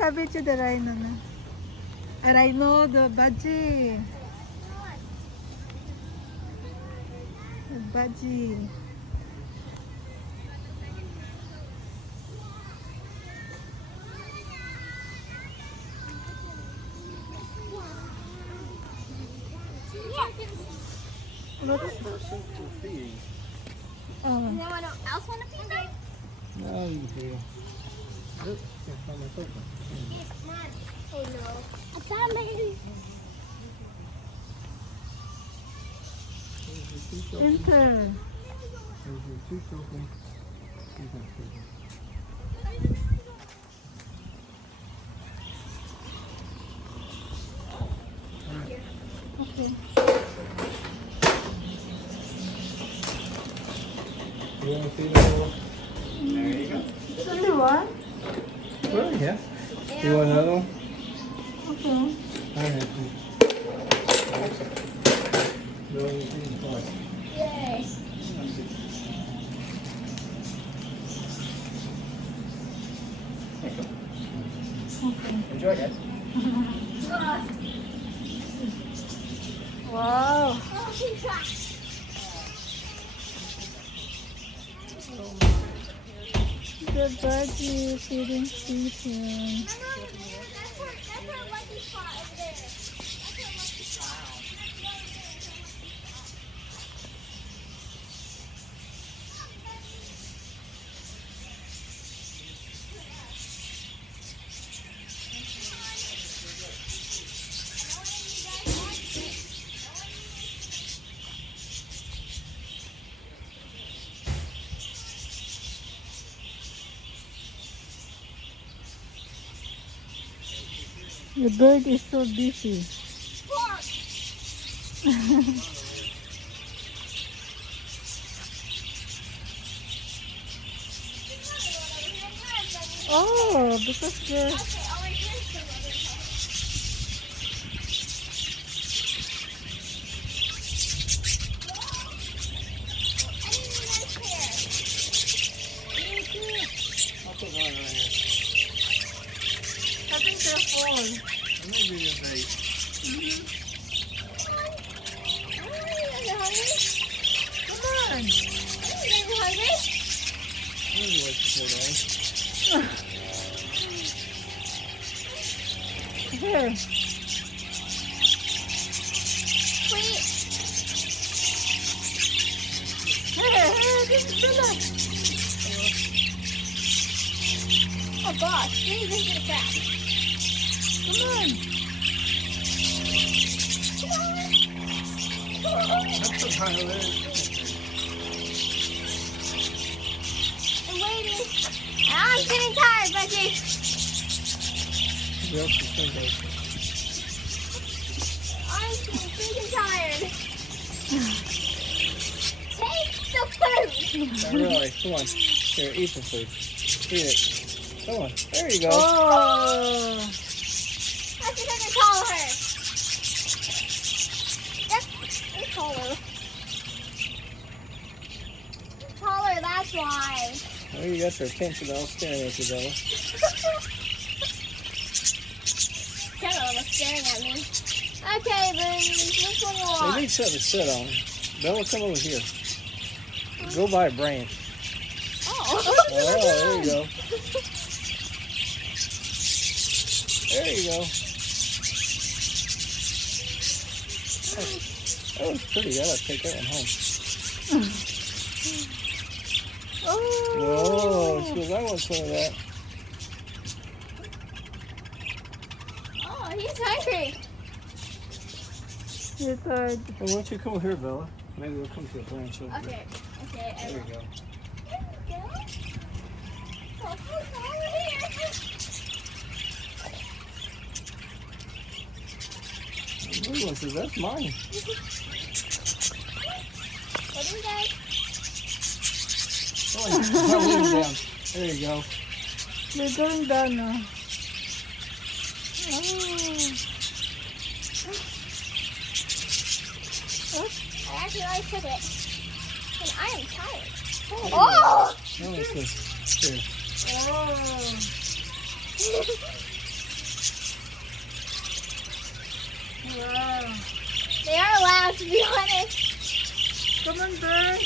食べちゃthe rhino na. A rhino, the budgie. The budgie. What is person to feed? Oh. Anyone else want to feed them? No, you can feed. Look, it's on my sofa. Oh no. I found baby. There's your two tokens. Enter. There's your two tokens. You can feed them. Okay. You want to feed them all? There you go. It's only one? Well, yeah. You want another one? Okay. I have to. No, you feed twice. Yay. Okay. Enjoy, guys. Wow. Oh, she's back. The budgie feeding station. That's her lucky spot over there. That's her lucky spot. The bird is so busy. Oh, because the Okay, oh, wait, here's some other stuff. I need a nice pair. I'll put one right here. I think they're full. I'm going to give you a bait. Come on. Oh, you guys are hungry? Come on. Oh, you guys are hungry? Maybe what you put on. Here. Sweet. Hey, this is Bella. Oh gosh, these are so fast. Come on. That's the kind of it. I'm waiting. I'm getting tired, Becky. Yep, it's so good. I'm freaking tired. Take the food. Not really. Come on. Here, eat the food. Eat it. Come on. There you go. Oh. I think I can call her. Yep, it's taller. It's taller, that's why. Oh, you got their attention all staring at you, Bella. Taylor was staring at me. Okay, then which one you They want? need something to sit on. Bella, come over here. Go by a branch. Oh, Oh, there you go. There you go. That was pretty. I gotta take that one home. Oh. Whoa, she goes, I want some of that. Oh, he's hungry. You're tired. Hey, why don't you come over here, Bella? Maybe we'll come to a branch over here. Okay, I There will. you go. There we go. Oh, he's over here. The blue one says, that's mine. What do you guys? Oh, I'm leaning down. There you go. They're going down now. Oh. I actually already took it. And I am tired. Oh! No, it says, here. Oh. Wow. They are allowed, to be honest. Come on, bird.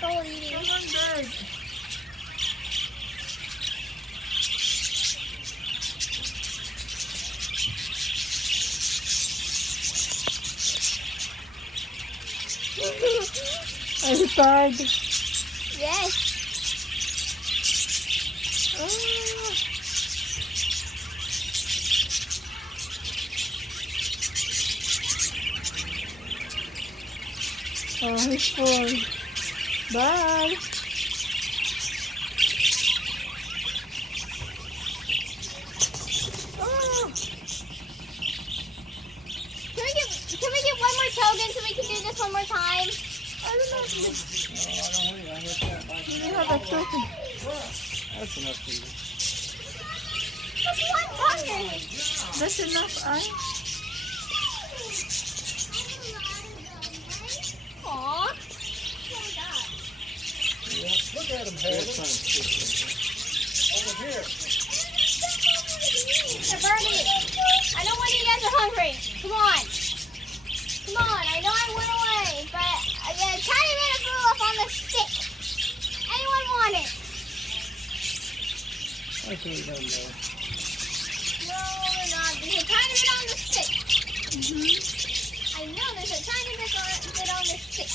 Soul eating. Come on, bird. Are you tired? Yes. Oh. Oh, he's full. Bye. Oh. Can we get one more token so we can do this one more time? I don't know. No, I don't think I hit that. Like, We have a token. that's enough for you. Just one token. That's enough, I. Aww. Look at him, Helen. Over here. Hey, Bernie, I know when you guys are hungry. Come on. Come on, I know I went away, but a tiny bit of food up on the stick. Anyone want it? That's what we're gonna do. No, not. There's a tiny bit on the stick. I know there's a tiny bit on the stick.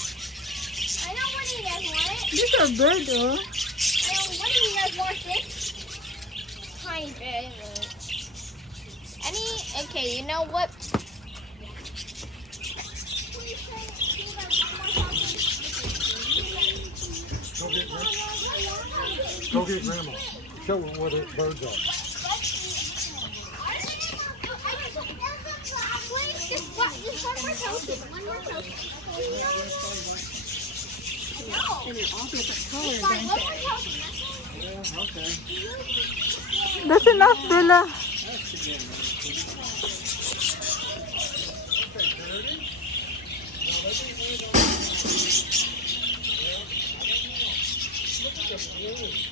I know one of you guys want it. These are bird, oh. I know one of you guys wants this. Tiny bit. Okay, you know what? Go get Grandma. Show her what the birds are. Just one more token. One more token. No. And they're all different colors, Fine, aren't one they? more token. Yeah, okay. That's enough, Bella. Look at the blue.